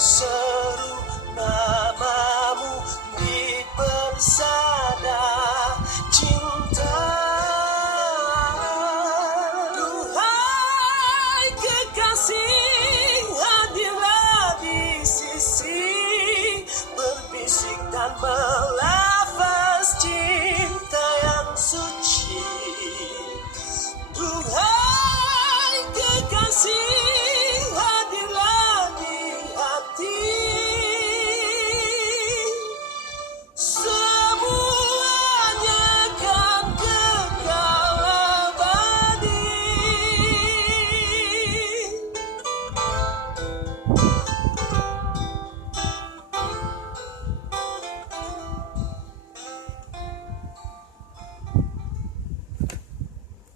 seru namamu di persada cinta. Duhai kekasih, hadirlah di sisi, berbisik dan melafaz cinta yang suci. Duhai kekasih, hadirlah di hati, semuanya kan kekal abadi.